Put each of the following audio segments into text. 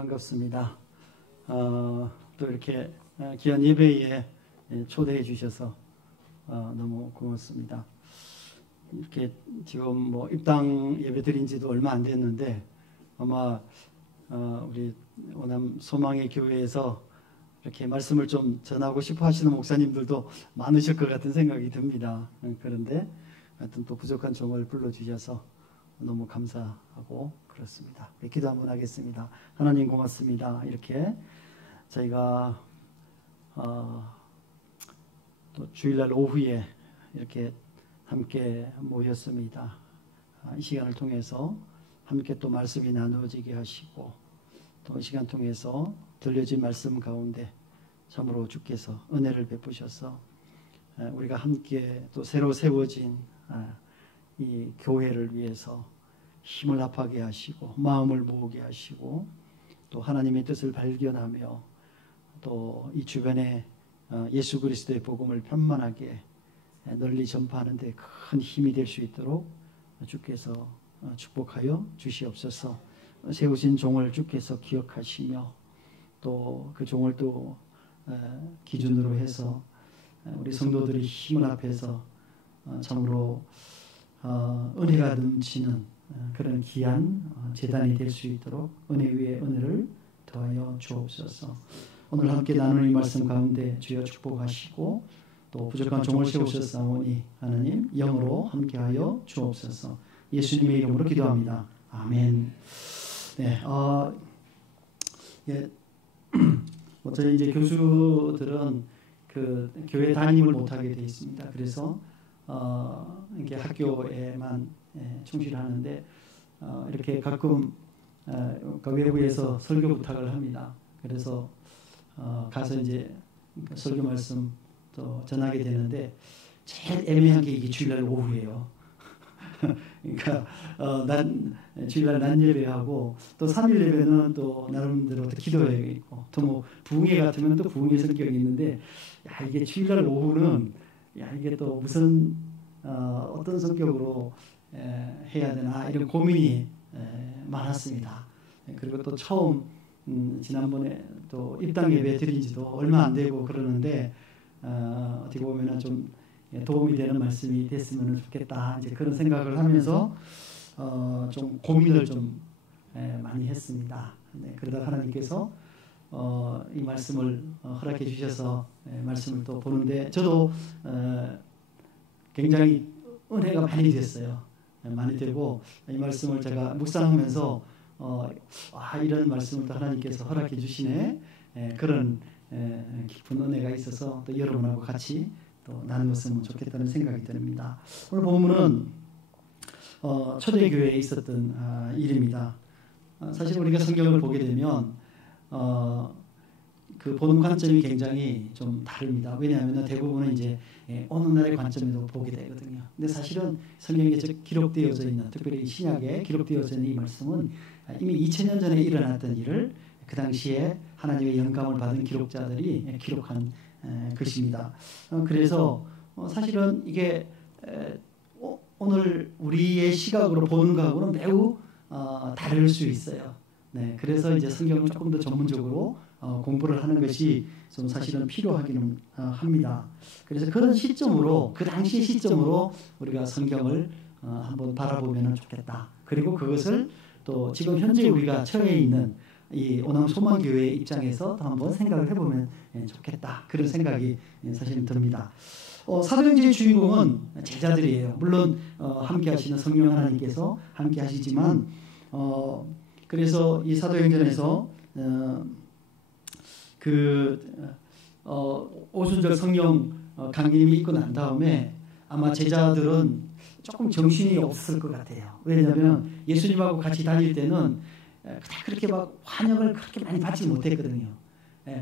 반갑습니다. 또 이렇게 귀한 예배에 초대해 주셔서 너무 고맙습니다. 이렇게 지금 뭐 입당 예배 드린 지도 얼마 안 됐는데 아마 우리 오남 소망의 교회에서 이렇게 말씀을 좀 전하고 싶어 하시는 목사님들도 많으실 것 같은 생각이 듭니다. 그런데 하여튼 또 부족한 종을 불러주셔서 너무 감사하고 그렇습니다. 기도 한번 하겠습니다. 하나님 고맙습니다. 이렇게 저희가 또 주일날 오후에 이렇게 함께 모였습니다. 이 시간을 통해서 함께 또 말씀이 나누어지게 하시고 또 이 시간 통해서 들려진 말씀 가운데 참으로 주께서 은혜를 베푸셔서 우리가 함께 또 새로 세워진 이 교회를 위해서 힘을 합하게 하시고 마음을 모으게 하시고 또 하나님의 뜻을 발견하며 또 이 주변에 예수 그리스도의 복음을 편만하게 널리 전파하는 데 큰 힘이 될 수 있도록 주께서 축복하여 주시옵소서. 세우신 종을 주께서 기억하시며 또 그 종을 또 기준으로 해서 우리 성도들의 힘을 합해서 참으로 은혜가 넘치는 그런 귀한 제단이 될 수 있도록 은혜 위에 은혜를 더하여 주옵소서. 오늘 함께 나누는 이 말씀 가운데 주여 축복하시고 또 부족한 종을 세우셨사오니 하나님 영으로 함께하여 주옵소서. 예수님의 이름으로 기도합니다. 아멘. 네, 저희 이제 교수들은 그 교회 담임을 못하게 되어 있습니다. 그래서 이렇게 학교에만 충실하는데 이렇게 가끔 외부에서 설교 부탁을 합니다. 그래서 가서 이제 설교 말씀 또 전하게 되는데 제일 애매한 게 이게 주일날 오후예요. 그러니까 주일날 낮 예배하고 또 3일 예배는 또 나름대로 또 기도회가 있고 또 뭐 부흥회 같으면 또 부흥회 성격이 있는데 야 이게 주일날 오후는 야 이게 또 무슨 어떤 성격으로 해야 되나 이런 고민이 많았습니다. 그리고 또 처음 지난번에 또 입당 예배 드린 지도 얼마 안 되고 그러는데 어떻게 보면 좀 도움이 되는 말씀이 됐으면 좋겠다 이제 그런 생각을 하면서 좀 고민을 좀 많이 했습니다. 네, 그러다 하나님께서 이 말씀을 허락해 주셔서 말씀을 또 보는데 저도 굉장히 은혜가 많이 됐어요. 많이 되고 이 말씀을 제가 묵상하면서 이런 말씀을 또 하나님께서 허락해 주시네 그런 깊은 은혜가 있어서 또 여러분하고 같이 또 나누었으면 좋겠다는 생각이 듭니다. 오늘 본문은 초대교회에 있었던 일입니다. 사실 우리가 성경을 보게 되면 그 보는 관점이 굉장히 좀 다릅니다. 왜냐하면 대부분은 이제 오늘날의 관점에서 보게 되거든요. 근데 사실은 성경에 기록되어져 있는 특별히 신약에 기록되어져 있는 이 말씀은 이미 2000년 전에 일어났던 일을 그 당시에 하나님의 영감을 받은 기록자들이 기록한 것입니다. 그래서 사실은 이게 오늘 우리의 시각으로 보는 것하고는 매우 다를 수 있어요. 네, 그래서 이제 성경을 조금 더 전문적으로 공부를 하는 것이 좀 사실은 필요하기는 합니다. 그래서 그런 시점으로 그 당시 시점으로 우리가 성경을 한번 바라보면 좋겠다. 그리고 그것을 또 지금 현재 우리가 처해 있는 이 오남 소망교회의 입장에서 또 한번 생각을 해보면 좋겠다. 그런 생각이 사실은 듭니다. 사도행전의 주인공은 제자들이에요. 물론 함께 하시는 성령 하나님께서 함께 하시지만 그래서 이 사도행전에서 오순절 성령 강림이 있고 난 다음에 아마 제자들은 조금 정신이 없을 것 같아요. 왜냐하면 예수님하고 같이 다닐 때는 그렇게 막 환영을 그렇게 많이 받지 못했거든요.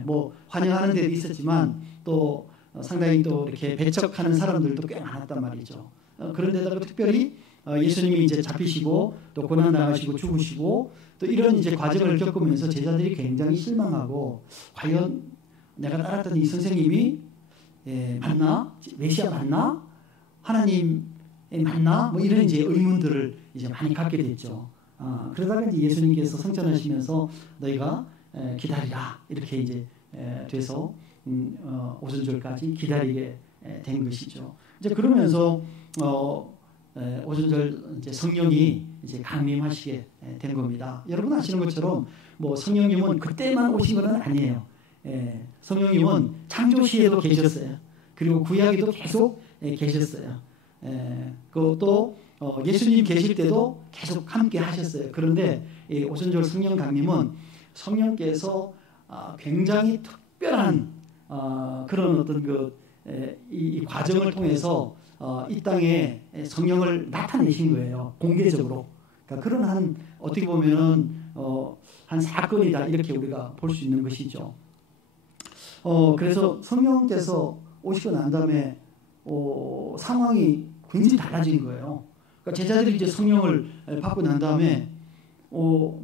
뭐 환영하는 데도 있었지만 또 상당히 또 이렇게 배척하는 사람들도 꽤 많았단 말이죠. 그런데다가 특별히 예수님이 이제 잡히시고 또 고난 당하시고 죽으시고 또 이런 이제 과정을 겪으면서 제자들이 굉장히 실망하고 과연 내가 따랐던 이 선생님이 맞나? 메시아 맞나? 하나님 맞나? 뭐 이런 이제 의문들을 이제 많이 갖게 됐죠. 그러다가 이제 예수님께서 성천하시면서 너희가 기다리라 이렇게 이제 돼서 오순절까지 기다리게 된 것이죠. 이제 그러면서 오순절 이제 성령이 이제 강림하시게 된 겁니다. 여러분 아시는 것처럼 뭐 성령님은 그때만 오신 건 아니에요. 성령님은 창조 시에도 계셨어요. 그리고 구약에도 계속 계셨어요. 그것도 예수님 계실 때도 계속 함께 하셨어요. 그런데 오순절 성령 강림은 성령께서 굉장히 특별한 그런 어떤 이 과정을 통해서 이 땅에 성령을 나타내신 거예요. 공개적으로. 그러니까 그런 한 어떻게 보면은 한 사건이다 이렇게 우리가 볼 수 있는 것이죠. 그래서 성령께서 오시고 난 다음에 상황이 굉장히 달라진 거예요. 그러니까 제자들이 이제 성령을 받고 난 다음에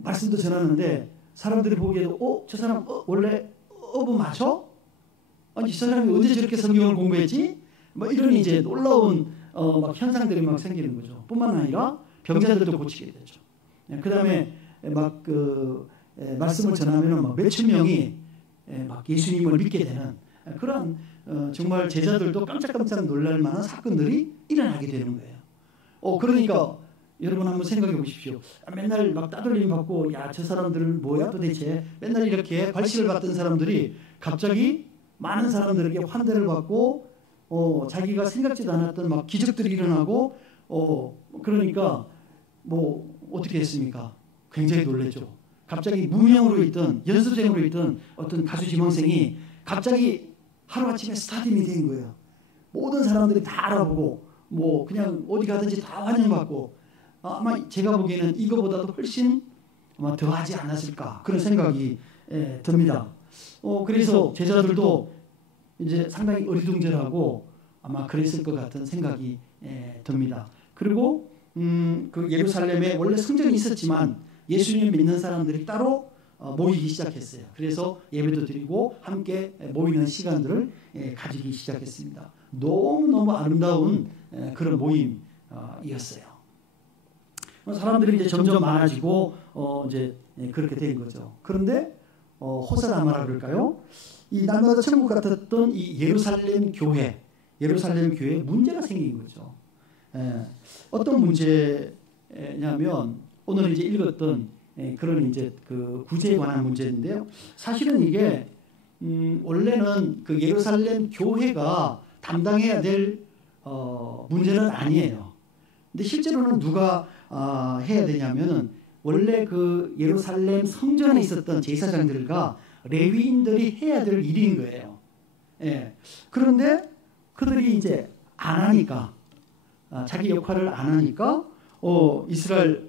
말씀도 전하는데 사람들이 보기에도 저 사람 원래 어부 맞아? 아니 저 사람이 언제 저렇게 성경을 공부했지? 뭐 이런 이제 놀라운 막 현상들이 막 생기는 거죠. 뿐만 아니라 병자들도 고치게 되죠. 그 다음에 막 말씀을 전하면 막 몇천 명이 막 예수님을 믿게 되는 그런 정말 제자들도 깜짝깜짝 놀랄 만한 사건들이 일어나게 되는 거예요. 그러니까 여러분 한번 생각해 보십시오. 맨날 막 따돌림 받고 야 저 사람들은 뭐야 도대체 맨날 이렇게 괄시를 받던 사람들이 갑자기 많은 사람들에게 환대를 받고 자기가 생각지도 않았던 막 기적들이 일어나고 그러니까 뭐 어떻게 했습니까? 굉장히 놀랬죠. 갑자기 무명으로 있던 연습생으로 있던 어떤 가수 지망생이 갑자기 하루아침에 스타덤이 된 거예요. 모든 사람들이 다 알아보고 뭐 그냥 어디 가든지 다 환영받고 아마 제가 보기에는 이거보다도 훨씬 아마 더하지 않았을까 그런 생각이 듭니다. 그래서 제자들도 이제 상당히 어리둥절하고 아마 그랬을 것 같은 생각이 듭니다. 그리고 그 예루살렘에 원래 성전이 있었지만 예수님 믿는 사람들이 따로 모이기 시작했어요. 그래서 예배도 드리고 함께 모이는 시간들을 가지기 시작했습니다. 너무너무 아름다운 그런 모임이었어요. 사람들이 이제 점점 많아지고 이제 그렇게 된 거죠. 그런데 호사다마라 그럴까요? 이 날마다 천국 같았던 이 예루살렘 교회에 문제가 생긴 거죠. 어떤 문제냐면 오늘 이제 읽었던 그런 이제 그 구제에 관한 문제인데요. 사실은 이게 원래는 그 예루살렘 교회가 담당해야 될 문제는 아니에요. 근데 실제로는 누가 해야 되냐면은 원래 그 예루살렘 성전에 있었던 제사장들과 레위인들이 해야 될 일인 거예요. 그런데 그들이 이제 안 하니까 자기 역할을 안 하니까 이스라엘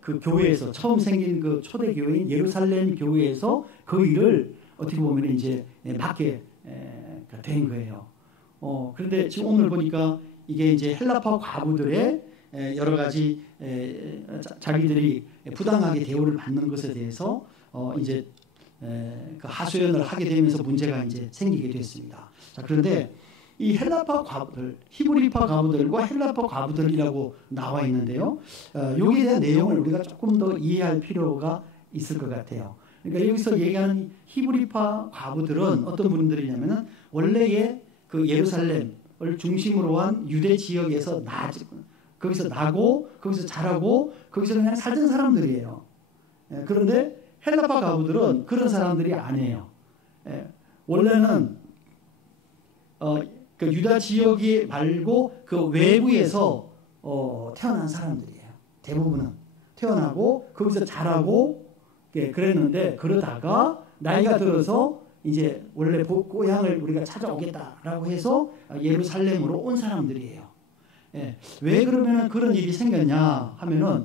그 교회에서 처음 생긴 그 초대 교회인 예루살렘 교회에서 그 일을 어떻게 보면 이제 맡게 된 거예요. 그런데 지금 오늘 보니까 이게 이제 헬라파 과부들의 여러 가지 자기들이 부당하게 대우를 받는 것에 대해서 이제 그 하소연을 하게 되면서 문제가 이제 생기게 됐습니다. 자, 그런데 이 헬라파 과부들, 히브리파 과부들과 헬라파 과부들이라고 나와 있는데요. 여기에 대한 내용을 우리가 조금 더 이해할 필요가 있을 것 같아요. 그러니까 여기서 얘기하는 히브리파 과부들은 어떤 분들이냐면은 원래의 그 예루살렘을 중심으로 한 유대 지역에서 거기서 나고 거기서 자라고 거기서 그냥 살던 사람들이에요. 그런데 헬라파 과부들은 그런 사람들이 아니에요. 원래는 그 유다 지역이 말고 그 외부에서 태어난 사람들이에요. 대부분은 태어나고 거기서 자라고 그랬는데 그러다가 나이가 들어서 이제 원래 고향을 우리가 찾아오겠다라고 해서 예루살렘으로 온 사람들이에요. 왜 그러면 그런 일이 생겼냐 하면은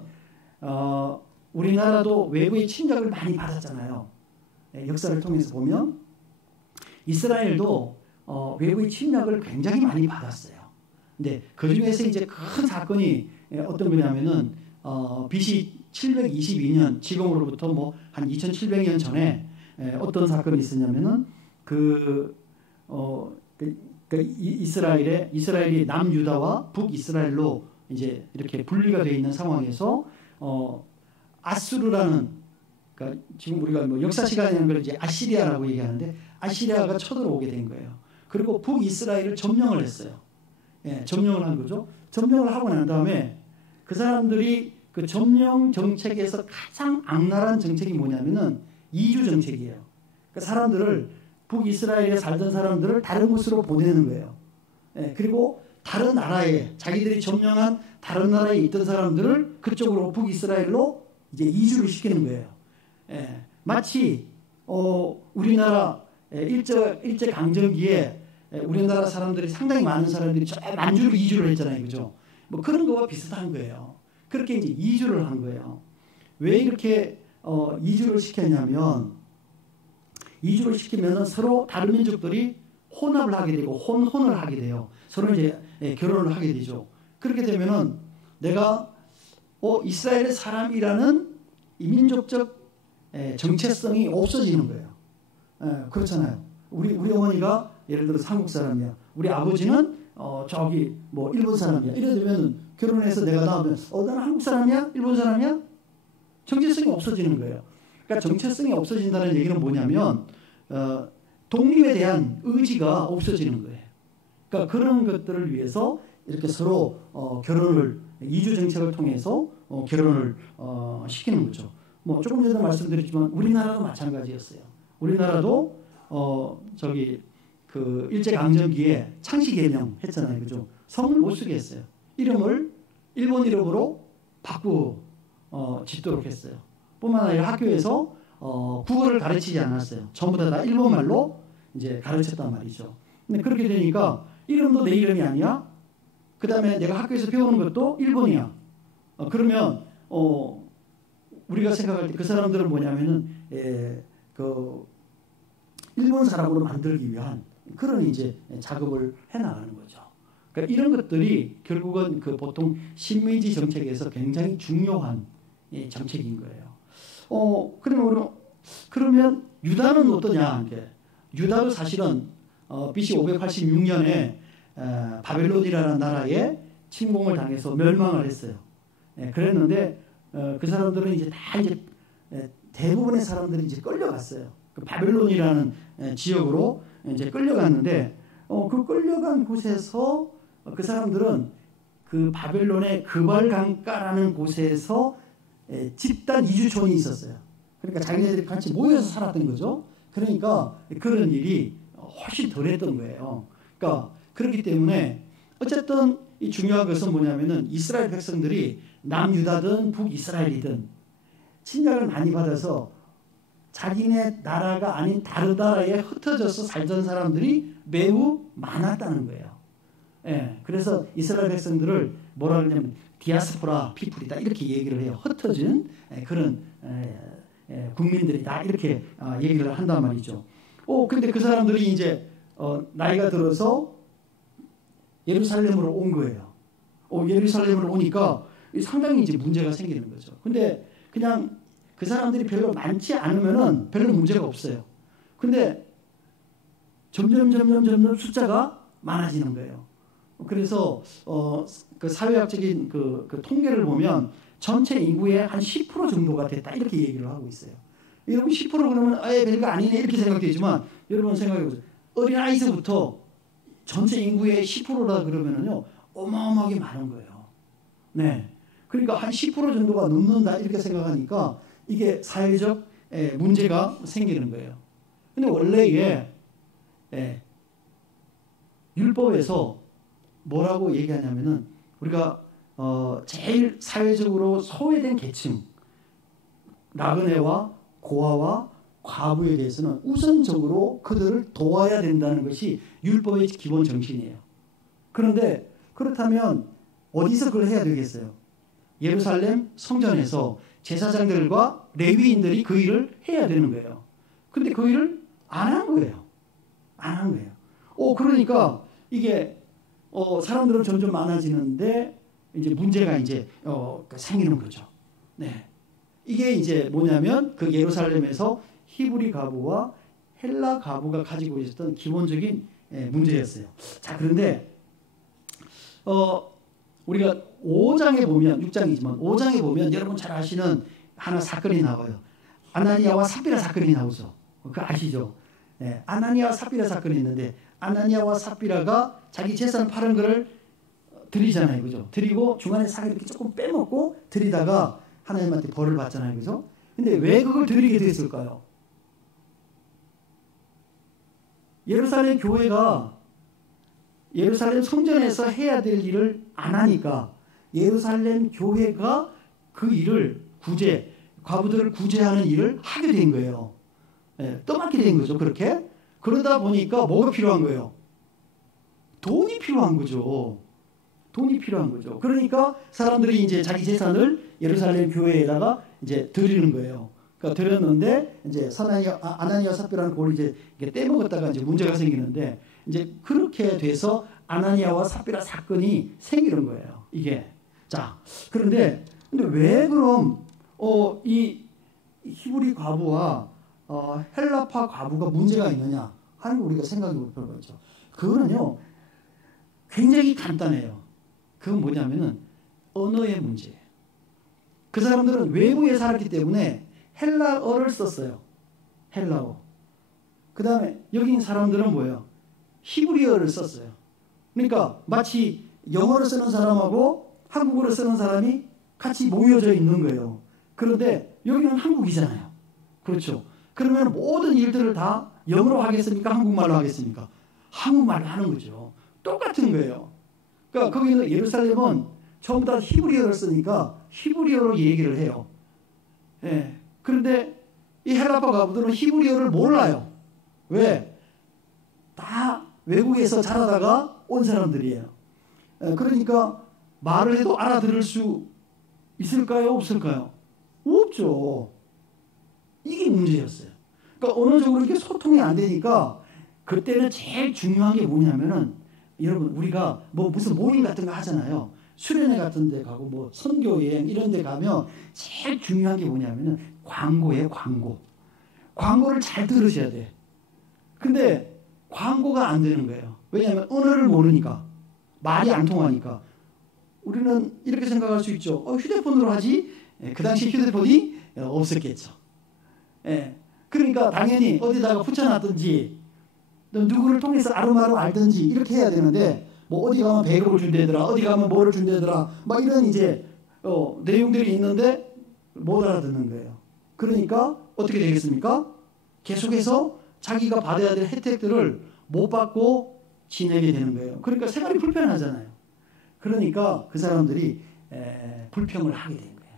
우리나라도 외부의 침략을 많이 받았잖아요. 역사를 통해서 보면 이스라엘도 외부의 침략을 굉장히 많이 받았어요. 근데 그 중에서 이제 큰 사건이 어떤 거냐면은 BC 722년 지금으로부터 뭐 한 2700년 전에 어떤 사건이 있었냐면은 이스라엘이 남유다와 북이스라엘로 이제 이렇게 분리가 되어 있는 상황에서 아수르라는, 그러니까 지금 우리가 뭐 역사 시간에는 걸 이제 아시리아라고 얘기하는데 아시리아가 쳐들어오게 된 거예요. 그리고 북이스라엘을 점령을 했어요. 예, 점령을 한 거죠. 점령을 하고 난 다음에 그 사람들이 그 점령 정책에서 가장 악랄한 정책이 뭐냐면은 이주 정책이에요. 그 사람들을, 북이스라엘에 살던 사람들을 다른 곳으로 보내는 거예요. 예, 그리고 다른 나라에, 자기들이 점령한 다른 나라에 있던 사람들을 그쪽으로, 북이스라엘로 이제 이주를 시키는 거예요. 예, 마치 우리나라 일제 강점기에 우리나라 사람들이, 상당히 많은 사람들이 저 만주로 이주를 했잖아요, 그죠? 뭐 그런 거와 비슷한 거예요. 그렇게 이제 이주를 한 거예요. 왜 이렇게 이주를 시켰냐면, 이주를 시키면은 서로 다른 민족들이 혼합을 하게 되고 혼혼을 하게 돼요. 서로 이제 결혼을 하게 되죠. 그렇게 되면은 내가 이스라엘의 사람이라는 이 민족적 정체성이 없어지는 거예요. 그렇잖아요. 우리 어머니가 예를 들어 한국 사람이야. 우리 아버지는 저기 뭐 일본 사람이야. 이래 되면 결혼해서 내가 나오면 나는 한국 사람이야? 일본 사람이야? 정체성이 없어지는 거예요. 그러니까 정체성이 없어진다는 얘기는 뭐냐면 독립에 대한 의지가 없어지는 거예요. 그러니까 그런 것들을 위해서 이렇게 서로 결혼을, 이주 정책을 통해서 결혼을 시키는 거죠. 뭐 조금 전에 말씀드렸지만 우리나라도 마찬가지였어요. 우리나라도 그 일제강점기에 창씨개명 했잖아요, 그죠? 성을 못 쓰게 했어요. 이름을 일본 이름으로 바꾸고 짓도록 했어요. 뿐만 아니라 학교에서 국어를 가르치지 않았어요. 전부 다 일본말로 이제 가르쳤단 말이죠. 근데 그렇게 되니까 이름도 내 이름이 아니야? 그 다음에 내가 학교에서 배우는 것도 일본이야. 그러면 우리가 생각할 때 그 사람들은 뭐냐면은 그 일본 사람으로 만들기 위한 그런 이제 작업을 해나가는 거죠. 그러니까 이런 것들이 결국은 그 보통 식민지 정책에서 굉장히 중요한 정책인 거예요. 그러면 유다는 어떠냐? 유다도 사실은 BC 586년에 바벨론이라는 나라에 침공을 당해서 멸망을 했어요. 그랬는데 그 사람들은 이제 다 이제 대부분의 사람들이 이제 끌려갔어요. 그 바벨론이라는 지역으로 이제 끌려갔는데 그 끌려간 곳에서 그 사람들은 그 바벨론의 그발강가라는 곳에서 집단 이주촌이 있었어요. 그러니까 자기네들이 같이 모여서 살았던 거죠. 그러니까 그런 일이 훨씬 덜했던 거예요. 그러니까 그렇기 때문에 어쨌든 이 중요한 것은 뭐냐면은 이스라엘 백성들이 남유다든 북이스라엘이든 침략을 많이 받아서 자기네 나라가 아닌 다른 나라에 흩어져서 살던 사람들이 매우 많았다는 거예요. 예, 그래서 이스라엘 백성들을 뭐라 그러냐면 디아스포라 피플이다 이렇게 얘기를 해요. 흩어진 그런 국민들이다 이렇게 얘기를 한단 말이죠. 근데 그 사람들이 이제 나이가 들어서 예루살렘으로 온 거예요. 예루살렘으로 오니까 상당히 이제 문제가 생기는 거죠. 근데 그냥 그 사람들이 별로 많지 않으면은 별로 문제가 없어요. 근데 점점 숫자가 많아지는 거예요. 그래서 그 사회학적인 그 통계를 보면 전체 인구의 한 10% 정도가 됐다 이렇게 얘기를 하고 있어요. 여러분 10% 그러면 별거 아니네 이렇게 생각되지만 여러분 생각해 보세요. 어린아이서부터 전체 인구의 10%라 그러면은요 어마어마하게 많은 거예요. 네. 그러니까 한 10% 정도가 넘는다 이렇게 생각하니까 이게 사회적 문제가 생기는 거예요. 근데 원래 이게 율법에서 뭐라고 얘기하냐면은 우리가 제일 사회적으로 소외된 계층 나그네와 고아와 과부에 대해서는 우선적으로 그들을 도와야 된다는 것이 율법의 기본 정신이에요. 그런데 그렇다면 어디서 그걸 해야 되겠어요? 예루살렘 성전에서 제사장들과 레위인들이 그 일을 해야 되는 거예요. 근데 그 일을 안 한 거예요. 안 한 거예요. 그러니까 이게 사람들은 점점 많아지는데 이제 문제가 이제 생기는 거죠. 네. 이게 이제 뭐냐면 그 예루살렘에서 히브리 가부와 헬라 가부가 가지고 있었던 기본적인 문제였어요. 자, 그런데 우리가 5장에 보면 6장이지만 5장에 보면 여러분 잘 아시는 하나 사건이 나와요. 아나니아와 삽비라 사건이 나오죠. 그거 아시죠? 네, 아나니아와 삽비라 사건이 있는데 아나니아와 삽비라가 자기 재산 파는 거를 드리잖아요. 그죠? 드리고 중간에 싹 이렇게 조금 빼먹고 드리다가 하나님한테 벌을 받잖아요. 그죠? 근데 왜 그걸 드리게 됐을까요? 예루살렘 교회가 예루살렘 성전에서 해야 될 일을 안 하니까 예루살렘 교회가 그 일을 과부들을 구제하는 일을 하게 된 거예요. 떠맡게 된 거죠. 그렇게. 그러다 보니까 뭐가 필요한 거예요? 돈이 필요한 거죠. 돈이 필요한 거죠. 그러니까 사람들이 이제 자기 재산을 예루살렘 교회에다가 이제 드리는 거예요. 그러니까 드렸는데 이제 아나니아 삽비라는 그걸 이제 떼먹었다가 이제 문제가 생기는데 이제 그렇게 돼서 아나니아와 삽비라 사건이 생기는 거예요. 이게. 자, 근데 왜 그럼 이 히브리 과부와 헬라파 과부가 문제가 있느냐 하는 거 우리가 생각해 볼 필요가 있죠. 그거는요 굉장히 간단해요. 그건 뭐냐면은 언어의 문제예요. 그 사람들은 외부에 살았기 때문에 헬라어를 썼어요. 헬라어. 그 다음에 여기 있는 사람들은 뭐예요? 히브리어를 썼어요. 그러니까 마치 영어를 쓰는 사람하고 한국어를 쓰는 사람이 같이 모여져 있는 거예요. 그런데 여기는 한국이잖아요. 그렇죠. 그러면 모든 일들을 다 영어로 하겠습니까? 한국말로 하겠습니까? 한국말로 하는 거죠. 똑같은 거예요. 그러니까 거기는 예루살렘은 전부 다 히브리어를 쓰니까 히브리어로 얘기를 해요. 예. 그런데 이 헬라파 과부들은 히브리어를 몰라요. 왜? 다 외국에서 자라다가 온 사람들이에요. 그러니까 말을 해도 알아들을 수 있을까요? 없을까요? 없죠. 이게 문제였어요. 그러니까 언어적으로 이게 소통이 안 되니까 그때는 제일 중요한 게 뭐냐면은 여러분 우리가 뭐 무슨 모임 같은 거 하잖아요. 수련회 같은 데 가고 뭐 선교여행 이런 데 가면 제일 중요한 게 뭐냐면은 광고예요. 광고를 잘 들으셔야 돼. 근데 광고가 안 되는 거예요. 왜냐하면 언어를 모르니까 말이 안 통하니까 우리는 이렇게 생각할 수 있죠. 휴대폰으로 하지. 그 당시 휴대폰이 없었겠죠. 그러니까 당연히 어디다가 붙여놨든지 누구를 통해서 아름아름 알든지 이렇게 해야 되는데 뭐 어디 가면 배급을 준다더라 어디 가면 뭐를 준다더라 막 이런 이제 내용들이 있는데 못 알아듣는 거예요. 그러니까 어떻게 되겠습니까? 계속해서 자기가 받아야 될 혜택들을 못 받고 지내게 되는 거예요. 그러니까 생활이 불편하잖아요. 그러니까 그 사람들이 불평을 하게 된 거예요.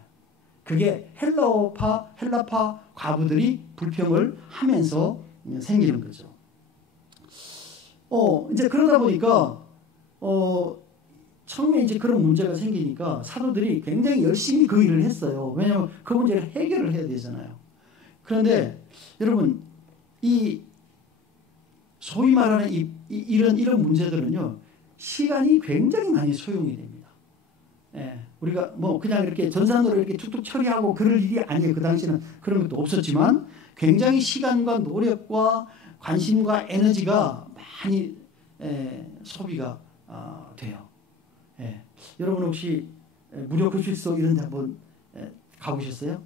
그게 헬라파 과부들이 불평을 하면서 생기는 거죠. 이제 그러다 보니까 처음에 이제 그런 문제가 생기니까 사도들이 굉장히 열심히 그 일을 했어요. 왜냐하면 그 문제를 해결을 해야 되잖아요. 그런데 여러분 이 소위 말하는 이런 문제들은요 시간이 굉장히 많이 소용이 됩니다. 우리가 뭐 그냥 이렇게 전산으로 이렇게 툭툭 처리하고 그럴 일이 아니에요. 그 당시는 그런 것도 없었지만 굉장히 시간과 노력과 관심과 에너지가 많이 소비가 돼요. 여러분 혹시 무료 급식소 이런 데 한번 가보셨어요?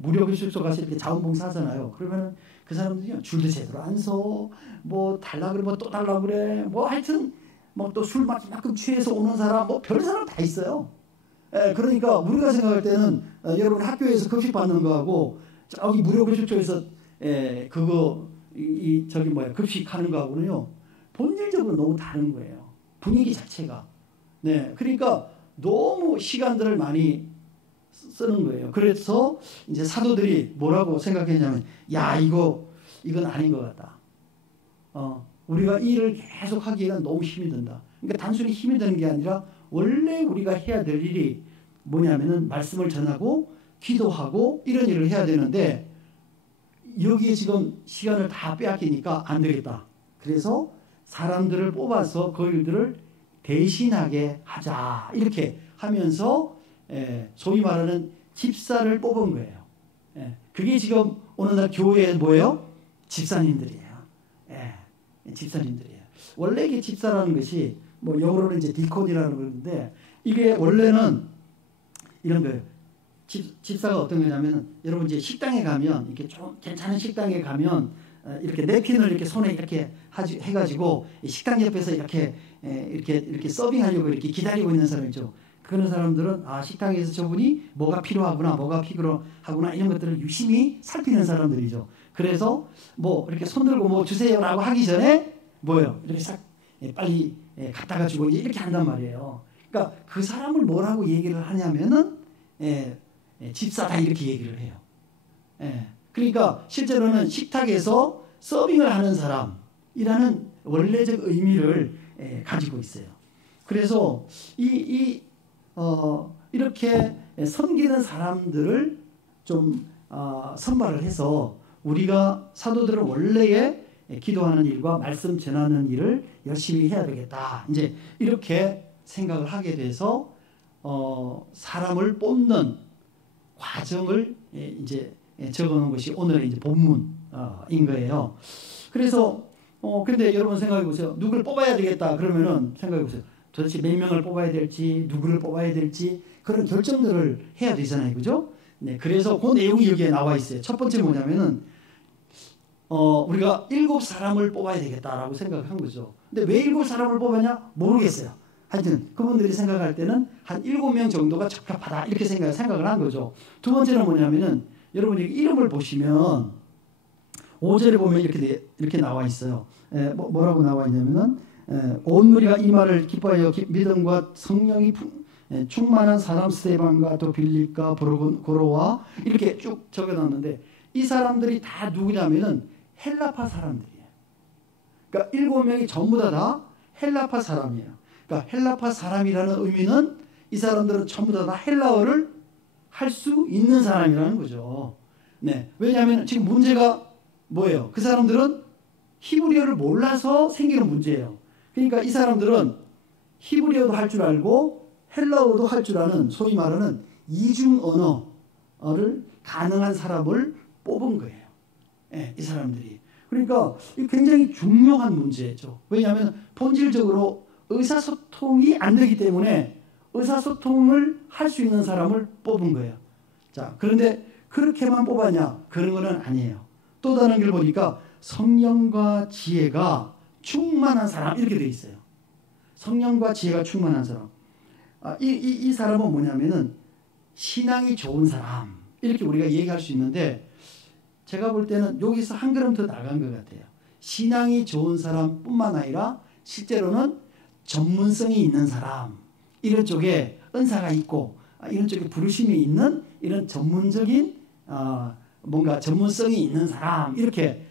무료 급식소 가서 이렇게 자원봉사 하잖아요. 그러면 그 사람들이 줄도 제대로 안 서, 뭐 달라 그러면 또 달라 그래, 뭐 하여튼 뭐 또 술 만큼 취해서 오는 사람, 뭐 별 사람 다 있어요. 그러니까 우리가 생각할 때는 여러분 학교에서 급식 받는 거하고 저기 무료 급식소에서 그거 저기 뭐야 급식하는 거하고는요 본질적으로 너무 다른 거예요. 분위기 자체가. 그러니까 너무 시간들을 많이 쓰는 거예요. 그래서 이제 사도들이 뭐라고 생각했냐면 야 이건 아닌 것 같다. 우리가 이 일을 계속 하기에는 너무 힘이 든다. 그러니까 단순히 힘이 드는 게 아니라 원래 우리가 해야 될 일이 뭐냐면은 말씀을 전하고 기도하고 이런 일을 해야 되는데 여기에 지금 시간을 다 빼앗기니까 안 되겠다. 그래서 사람들을 뽑아서 그 일들을 대신하게 하자. 이렇게 하면서 소위 말하는 집사를 뽑은 거예요. 그게 지금 오늘날 교회에 뭐예요? 집사님들이에요. 집사님들이에요. 원래 이게 집사라는 것이 뭐 영어로는 이제 디콘이라는 건데 이게 원래는 이런 거예요. 집사가 어떤 거냐면 여러분 이제 식당에 가면 이렇게 좀 괜찮은 식당에 가면 이렇게 냅킨을 이렇게 손에 이렇게 해가지고 식당 옆에서 이렇게 서빙하려고 이렇게 기다리고 있는 사람이죠. 그런 사람들은 식당에서 저분이 뭐가 필요하구나, 뭐가 필요하구나 이런 것들을 유심히 살피는 사람들이죠. 그래서 뭐 이렇게 손 들고 뭐 주세요라고 하기 전에 뭐예요? 이렇게 싹 빨리 갖다가 주고 이렇게 한단 말이에요. 그러니까 그 사람을 뭐라고 얘기를 하냐면은 집사다 이렇게 얘기를 해요. 그러니까 실제로는 식탁에서 서빙을 하는 사람이라는 원래적 의미를 가지고 있어요. 그래서 이렇게 섬기는 사람들을 좀 선발을 해서 우리가 사도들은 원래의 기도하는 일과 말씀 전하는 일을 열심히 해야 되겠다. 이제 이렇게 생각을 하게 돼서 사람을 뽑는 과정을 이제 적어놓은 것이 오늘의 이제 본문인 거예요. 그래서 근데 여러분 생각해 보세요. 누구를 뽑아야 되겠다 그러면은 생각해 보세요. 도대체 몇 명을 뽑아야 될지, 누구를 뽑아야 될지 그런 결정들을 해야 되잖아요, 그죠? 네, 그래서 그 내용이 여기에 나와 있어요. 첫 번째 뭐냐면은 우리가 7사람을 뽑아야 되겠다라고 생각을 한 거죠. 근데 왜 7사람을 뽑았냐? 모르겠어요. 하여튼 그분들이 생각할 때는 한 7명 정도가 적합하다 이렇게 생각을 한 거죠. 두 번째는 뭐냐면은 여러분이 이름을 보시면 5절에 보면 이렇게 나와 있어요. 뭐라고 나와 있냐면은 온 무리가 이 말을 기뻐하여 믿음과 성령이 충만한 사람 스데반과 또 빌립과 고로와 이렇게 쭉 적어놨는데 이 사람들이 다 누구냐면은 헬라파 사람들이에요. 그러니까 7명이 전부 다 헬라파 사람이에요. 그러니까 헬라파 사람이라는 의미는 이 사람들은 전부 다 헬라어를 할 수 있는 사람이라는 거죠. 네. 왜냐하면 지금 문제가 뭐예요? 그 사람들은 히브리어를 몰라서 생기는 문제예요. 그러니까 이 사람들은 히브리어도 할 줄 알고 헬라어도 할 줄 아는 소위 말하는 이중 언어를 가능한 사람을 뽑은 거예요. 네, 이 사람들이. 그러니까 굉장히 중요한 문제죠. 왜냐하면 본질적으로 의사소통이 안 되기 때문에 의사소통을 할 수 있는 사람을 뽑은 거예요. 자, 그런데 그렇게만 뽑았냐? 그런 거는 아니에요. 또 다른 걸 보니까 성령과 지혜가 충만한 사람 이렇게 돼 있어요. 성령과 지혜가 충만한 사람. 이 사람은 뭐냐면은 신앙이 좋은 사람 이렇게 우리가 얘기할 수 있는데 제가 볼 때는 여기서 한 걸음 더 나간 것 같아요. 신앙이 좋은 사람뿐만 아니라 실제로는 전문성이 있는 사람 이런 쪽에 은사가 있고 이런 쪽에 부르심이 있는 이런 전문적인 뭔가 전문성이 있는 사람 이렇게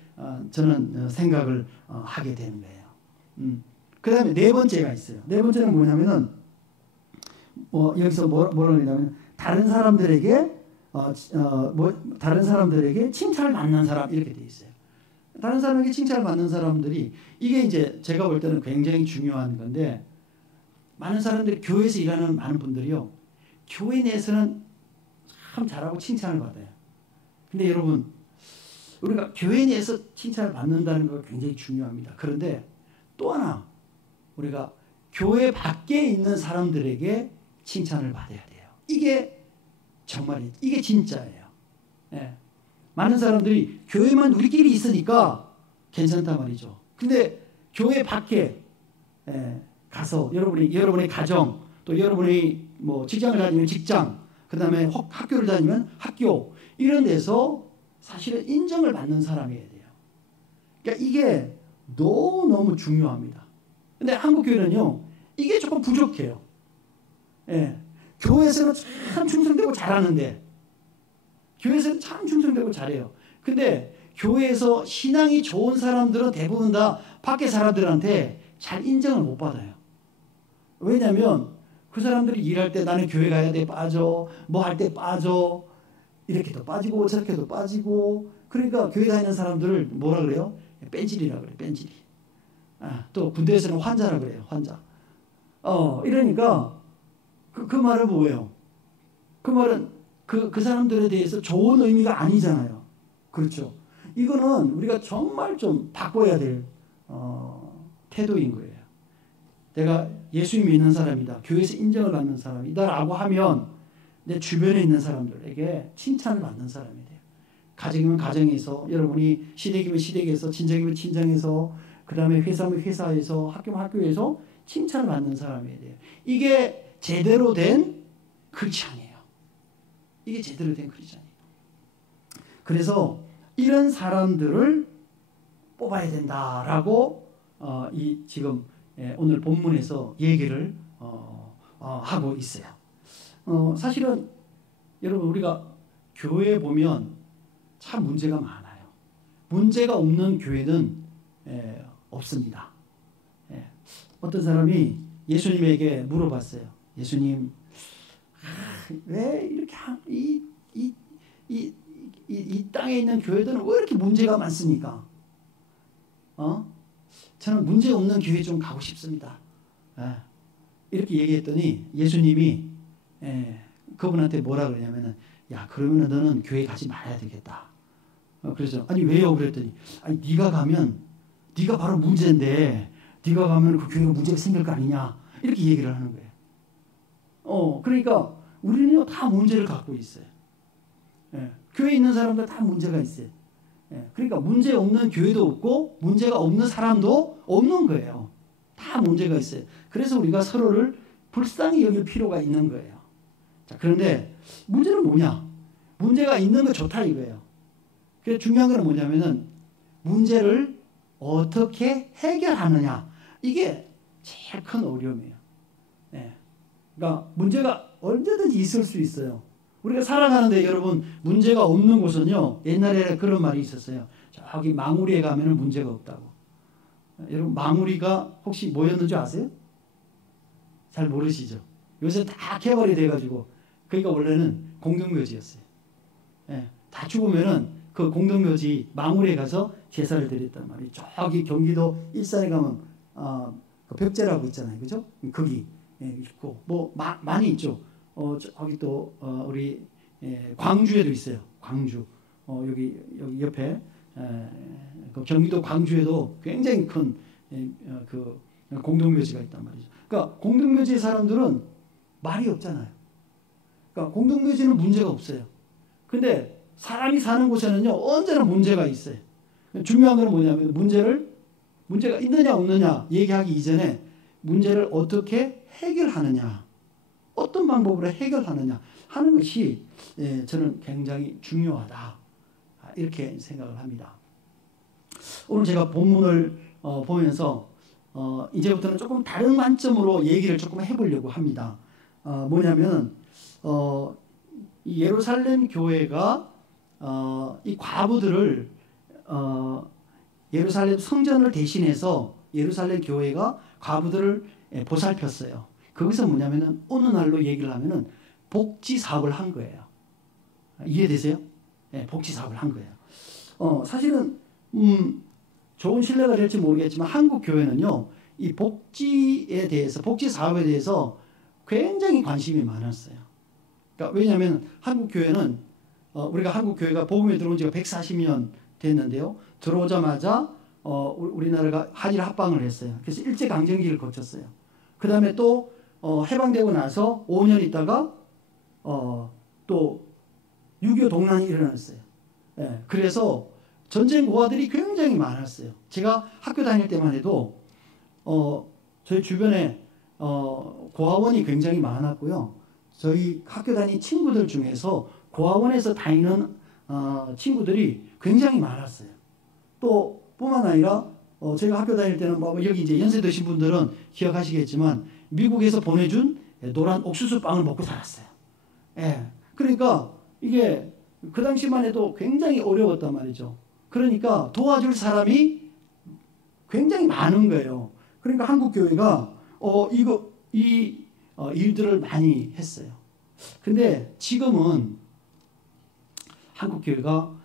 저는 생각을 하게 되는 거예요. 그 다음에 네 번째가 있어요. 네 번째는 뭐냐면은 여기서 뭐라고 하냐면 다른 사람들에게 칭찬을 받는 사람 이렇게 돼 있어요. 다른 사람에게 칭찬을 받는 사람들이 이게 이제 제가 볼 때는 굉장히 중요한 건데 많은 사람들이 교회에서 일하는 많은 분들이요. 교회 내에서는 참 잘하고 칭찬을 받아요. 근데 여러분 우리가 교회 내에서 칭찬을 받는다는 거 굉장히 중요합니다. 그런데 또 하나 우리가 교회 밖에 있는 사람들에게 칭찬을 받아야 돼요. 이게 정말 이게 진짜예요. 네. 많은 사람들이 교회만 우리끼리 있으니까 괜찮단 말이죠. 근데 교회 밖에 가서 여러분의 가정 또 여러분의 뭐 직장을 다니면 직장 그 다음에 학교를 다니면 학교 이런 데서 사실은 인정을 받는 사람이어야 돼요. 그러니까 이게 너무너무 중요합니다. 근데 한국 교회는요 이게 조금 부족해요. 예. 교회에서는 참 충성되고 잘하는데 교회에서는 참 충성되고 잘해요. 근데 교회에서 신앙이 좋은 사람들은 대부분 다 밖에 사람들한테 잘 인정을 못 받아요. 왜냐하면 그 사람들이 일할 때 나는 교회 가야 돼 빠져 뭐 할 때 빠져 이렇게도 빠지고 저렇게도 빠지고 그러니까 교회 다니는 사람들을 뭐라 그래요? 뺀질이라 그래요. 뺀질이. 또 군대에서는 환자라 그래요. 환자. 이러니까 그 말은 뭐예요? 그 말은 그 사람들에 대해서 좋은 의미가 아니잖아요. 그렇죠. 이거는 우리가 정말 좀 바꿔야 될 태도인 거예요. 내가 예수님 믿는 사람이다, 교회에서 인정을 받는 사람이다라고 하면 내 주변에 있는 사람들에게 칭찬을 받는 사람이 돼요. 가정이면 가정에서, 여러분이 시댁이면 시댁에서, 친정이면 친정에서, 그 다음에 회사면 회사에서, 학교면 학교에서 칭찬을 받는 사람이 돼요. 이게 제대로 된 크리스찬이에요. 이게 제대로 된 크리스찬이에요. 그래서 이런 사람들을 뽑아야 된다라고 이 지금 오늘 본문에서 얘기를 하고 있어요. 사실은 여러분, 우리가 교회에 보면 참 문제가 많아요. 문제가 없는 교회는 없습니다. 어떤 사람이 예수님에게 물어봤어요. 예수님, 왜 이렇게 이 땅에 있는 교회들은 왜 이렇게 문제가 많습니까? 저는 문제 없는 교회 좀 가고 싶습니다. 이렇게 얘기했더니 예수님이 그분한테 뭐라 그러냐면은, 야, 그러면 너는 교회 가지 말아야 되겠다. 그래서 아니 왜요? 그랬더니, 아니 네가 가면 네가 바로 문제인데, 네가 가면 그 교회가 문제가 생길 거 아니냐, 이렇게 얘기를 하는 거예요. 그러니까 우리는 다 문제를 갖고 있어요. 교회에 있는 사람들 다 문제가 있어요. 그러니까 문제 없는 교회도 없고 문제가 없는 사람도 없는 거예요. 다 문제가 있어요. 그래서 우리가 서로를 불쌍히 여길 필요가 있는 거예요. 자, 그런데 문제는 뭐냐? 문제가 있는 거 좋다 이거예요. 그래서 중요한 건 뭐냐면은 문제를 어떻게 해결하느냐, 이게 제일 큰 어려움이에요. 그러니까 문제가 언제든지 있을 수 있어요. 우리가 살아가는데 여러분, 문제가 없는 곳은요, 옛날에 그런 말이 있었어요. 저기 망우리에 가면은 문제가 없다고. 여러분, 망우리가 혹시 뭐였는지 아세요? 잘 모르시죠? 요새 다 개발이 돼가지고, 그러니까 원래는 공동묘지였어요. 다 죽으면은 그 공동묘지 망우리에 가서 제사를 드렸단 말이에요. 저기 경기도 일산에 가면 그 벽제라고 있잖아요, 그죠? 거기 있고 뭐 많이 있죠. 저기 또 우리 광주에도 있어요. 광주 여기 옆에 그 경기도 광주에도 굉장히 큰 그 공동묘지가 있단 말이죠. 그러니까 공동묘지의 사람들은 말이 없잖아요. 그러니까 공동묘지는 문제가 없어요. 근데 사람이 사는 곳에는요, 언제나 문제가 있어요. 중요한 건 뭐냐면 문제가 있느냐 없느냐 얘기하기 이전에 문제를 어떻게 해결하느냐, 어떤 방법으로 해결하느냐 하는 것이 저는 굉장히 중요하다, 이렇게 생각을 합니다. 오늘 제가 본문을 보면서 이제부터는 조금 다른 관점으로 얘기를 조금 해보려고 합니다. 뭐냐면 이 예루살렘 교회가 이 과부들을 예루살렘 성전을 대신해서 예루살렘 교회가 과부들을 보살폈어요. 거기서 뭐냐면은 어느 날로 얘기를 하면은 복지 사업을 한 거예요. 이해되세요? 복지 사업을 한 거예요. 사실은 좋은 신뢰가 될지 모르겠지만 한국 교회는요, 이 복지에 대해서, 복지 사업에 대해서 굉장히 관심이 많았어요. 그러니까 왜냐하면 한국 교회는 우리가 한국 교회가 복음에 들어온 지가 140년 됐는데요. 들어오자마자 우리나라가 한일 합방을 했어요. 그래서 일제 강점기를 거쳤어요. 그 다음에 또 해방되고 나서 5년 있다가 또 6.25 동란이 일어났어요. 그래서 전쟁 고아들이 굉장히 많았어요. 제가 학교 다닐 때만 해도 저희 주변에 고아원이 굉장히 많았고요. 저희 학교 다닌 친구들 중에서 고아원에서 다니는 친구들이 굉장히 많았어요. 또 뿐만 아니라 제가 학교 다닐 때는 뭐 여기 이제 연세 드신 분들은 기억하시겠지만 미국에서 보내준 노란 옥수수 빵을 먹고 살았어요. 그러니까 이게 그 당시만 해도 굉장히 어려웠단 말이죠. 그러니까 도와줄 사람이 굉장히 많은 거예요. 그러니까 한국 교회가 이 일들을 많이 했어요. 근데 지금은 한국 교회가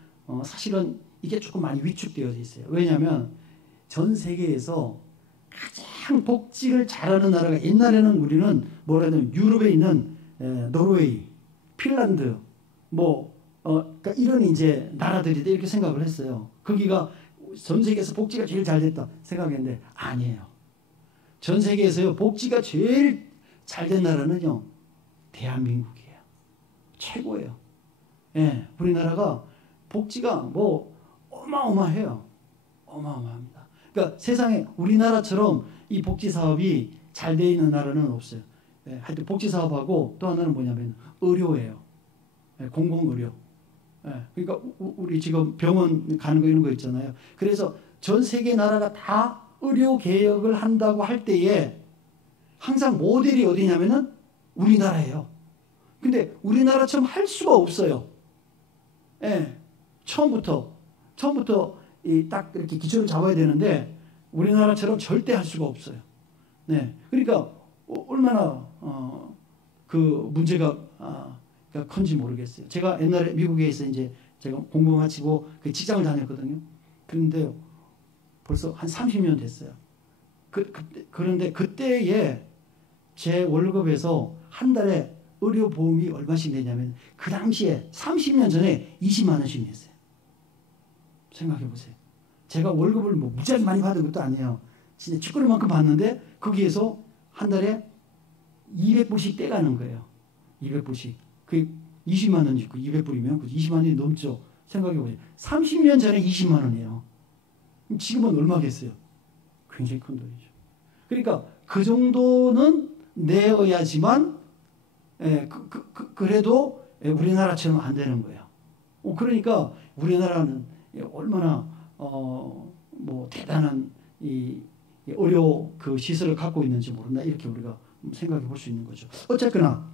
사실은 이게 조금 많이 위축되어 있어요. 왜냐하면 전 세계에서 가장 복지를 잘하는 나라가, 옛날에는 우리는 뭐라 해야 되나, 유럽에 있는 노르웨이, 핀란드, 그러니까 이런 이제 나라들이다 이렇게 생각을 했어요. 거기가 전 세계에서 복지가 제일 잘 됐다 생각했는데 아니에요. 전 세계에서요, 복지가 제일 잘 된 나라는요, 대한민국이에요. 최고예요. 예, 우리나라가 복지가 뭐 어마어마해요. 어마어마합니다. 그러니까 세상에 우리나라처럼 이 복지 사업이 잘 돼 있는 나라는 없어요. 예, 하여튼 복지 사업하고 또 하나는 뭐냐면 의료예요. 예, 공공의료. 예, 그러니까 우리 지금 병원 가는 거 이런 거 있잖아요. 그래서 전 세계 나라가 다 의료 개혁을 한다고 할 때에 항상 모델이 어디냐면은 우리나라예요. 근데 우리나라처럼 할 수가 없어요. 예, 처음부터 딱 이렇게 기초를 잡아야 되는데 우리나라처럼 절대 할 수가 없어요. 네, 그러니까 얼마나 그 문제가 큰지 모르겠어요. 제가 옛날에 미국에서 이제 제가 공부 마치고 그 직장을 다녔거든요. 그런데 벌써 한 30년 됐어요. 그런데 그때에 제 월급에서 한 달에 의료보험이 얼마씩 내냐면 그 당시에 30년 전에 20만 원씩 냈어요. 생각해 보세요. 제가 월급을 뭐 무지하게 많이 받은 것도 아니에요. 진짜 쥐꼬리만큼 받는데 거기에서 한 달에 200불씩 떼가는 거예요. 200불씩. 그 20만 원이고 200불이면 20만 원이 넘죠. 생각해 보세요. 30년 전에 20만 원이에요. 지금은 얼마겠어요? 굉장히 큰 돈이죠. 그러니까 그 정도는 내어야지만 그래도 우리나라처럼 안 되는 거예요. 그러니까 우리나라는 얼마나 뭐 대단한 이 의료 그 시설을 갖고 있는지 모른다 이렇게 우리가 생각해 볼 수 있는 거죠. 어쨌거나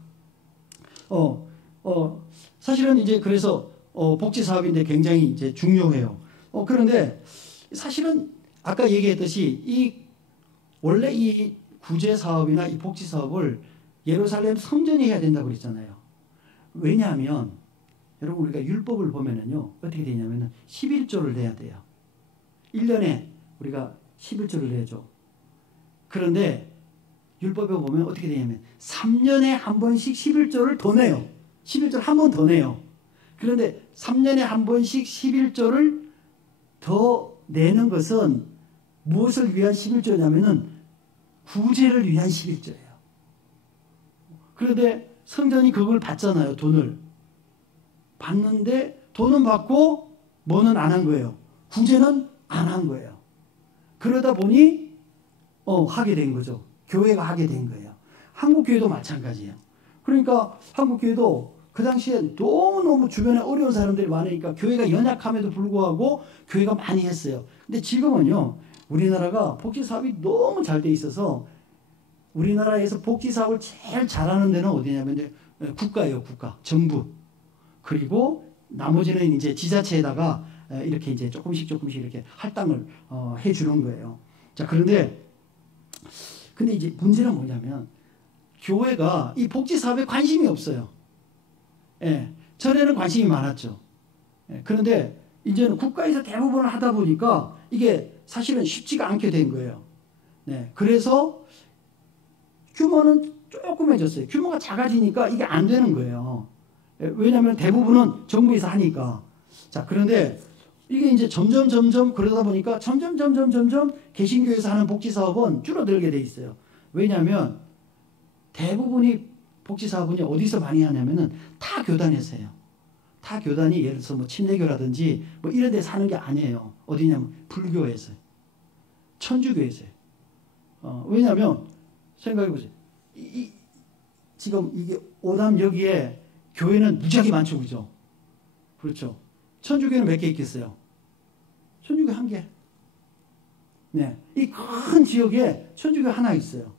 사실은 이제 그래서 복지 사업인데 굉장히 이제 중요해요. 그런데 사실은 아까 얘기했듯이 원래 이 구제 사업이나 이 복지 사업을 예루살렘 성전이 해야 된다고 그랬잖아요. 왜냐하면 여러분 우리가 율법을 보면은요 어떻게 되냐면은 11조를 내야 돼요. 1년에 우리가 11조를 내죠. 그런데 율법에 보면 어떻게 되냐면 3년에 한 번씩 11조를 더 내요. 11조를 한 번 더 내요. 그런데 3년에 한 번씩 11조를 더 내는 것은 무엇을 위한 11조냐면은 구제를 위한 11조예요. 그런데 성전이 그걸 받잖아요. 돈을. 받는데 돈은 받고 뭐는 안 한 거예요. 구제는 안 한 거예요. 그러다 보니 하게 된 거죠. 교회가 하게 된 거예요. 한국 교회도 마찬가지예요. 그러니까 한국 교회도 그 당시에 너무너무 주변에 어려운 사람들이 많으니까 교회가 연약함에도 불구하고 교회가 많이 했어요. 근데 지금은요. 우리나라가 복지 사업이 너무 잘 돼 있어서 우리나라에서 복지 사업을 제일 잘하는 데는 어디냐면 국가예요. 국가. 정부. 그리고 나머지는 이제 지자체에다가 이렇게 이제 조금씩 이렇게 할당을 해주는 거예요. 자, 근데 이제 문제는 뭐냐면 교회가 이 복지 사업에 관심이 없어요. 예, 전에는 관심이 많았죠. 예, 그런데 이제는 국가에서 대부분을 하다 보니까 이게 사실은 쉽지가 않게 된 거예요. 네, 그래서 규모는 조그매졌어요. 규모가 작아지니까 이게 안 되는 거예요. 예, 왜냐하면 대부분은 정부에서 하니까. 자, 그런데 이게 이제 점점 그러다 보니까 점점 개신교에서 하는 복지 사업은 줄어들게 돼 있어요. 왜냐하면 대부분이 복지 사업은 어디서 많이 하냐면은 타 교단에서 해요. 타 교단이 예를 들어서 뭐 침례교라든지 뭐 이런 데서 하는 게 아니에요. 어디냐면 불교에서요. 천주교에서요. 왜냐하면 생각해 보세요. 지금 이게 오담 여기에 교회는 무지하게 많죠, 그죠? 그렇죠. 천주교는 몇 개 있겠어요? 천주교 한 개. 네, 이 큰 지역에 천주교 하나 있어요.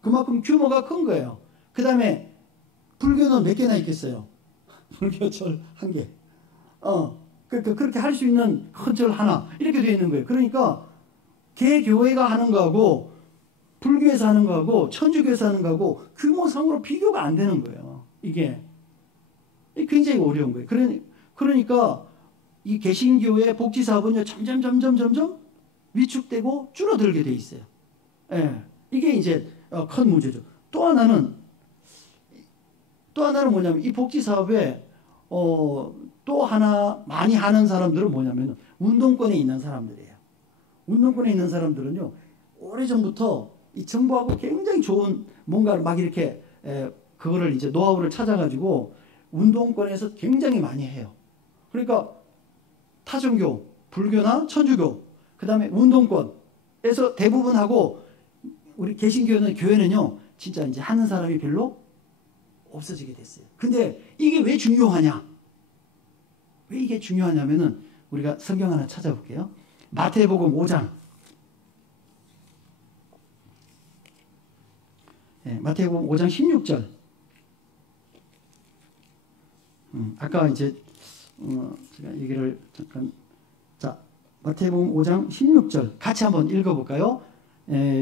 그만큼 규모가 큰 거예요. 그 다음에 불교는 몇 개나 있겠어요? 불교절 한 개. 그렇게 할 수 있는 큰 절 하나 이렇게 되어 있는 거예요. 그러니까 개교회가 하는 거하고 불교에서 하는 거하고 천주교에서 하는 거하고 규모상으로 비교가 안 되는 거예요. 이게 굉장히 어려운 거예요. 그러니까 이 개신교의 복지 사업은요 점점 위축되고 줄어들게 돼 있어요. 예, 이게 이제 큰 문제죠. 또 하나는 뭐냐면 이 복지 사업에 또 하나 많이 하는 사람들은 뭐냐면 운동권에 있는 사람들이에요. 운동권에 있는 사람들은요 오래전부터 이 정부하고 굉장히 좋은 뭔가를 막 이렇게 그거를 이제 노하우를 찾아가지고 운동권에서 굉장히 많이 해요. 그러니까 타종교, 불교나 천주교, 그 다음에 운동권에서 대부분 하고 우리 교회는요, 진짜 이제 하는 사람이 별로 없어지게 됐어요. 근데 이게 왜 중요하냐? 왜 이게 중요하냐면은 우리가 성경 하나 찾아볼게요. 마태복음 5장. 네, 마태복음 5장 16절. 아까 이제 제가 얘기를 잠깐. 자, 마태복음 5장 16절 같이 한번 읽어볼까요?